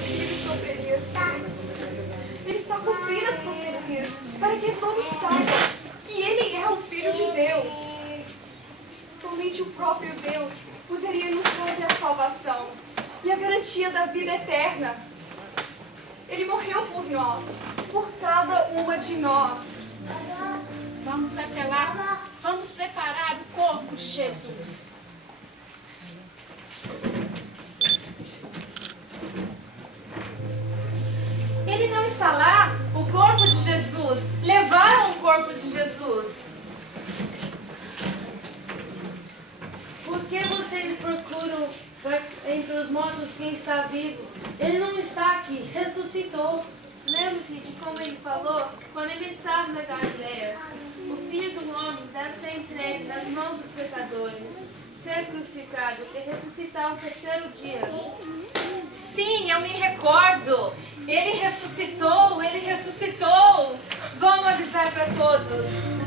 filho sofreria assim. Ele está cumprindo as profecias para que todos saibam que ele é o Filho de Deus. Somente o próprio Deus poderia nos trazer a salvação e a garantia da vida eterna. Ele morreu por nós, por cada uma de nós. Vamos até lá, vamos preparar o corpo de Jesus. Ele não está lá, o corpo de Jesus. Levaram o corpo de Jesus. Por que vocês procuram entre os mortos quem está vivo? Ele não está aqui, ressuscitou. Lembre-se de como ele falou quando ele estava na Galileia. O Filho do Homem deve ser entregue nas mãos dos pecadores, ser crucificado e ressuscitar ao terceiro dia. Sim, eu me recordo. Ele ressuscitou, ele ressuscitou. Vamos avisar para todos.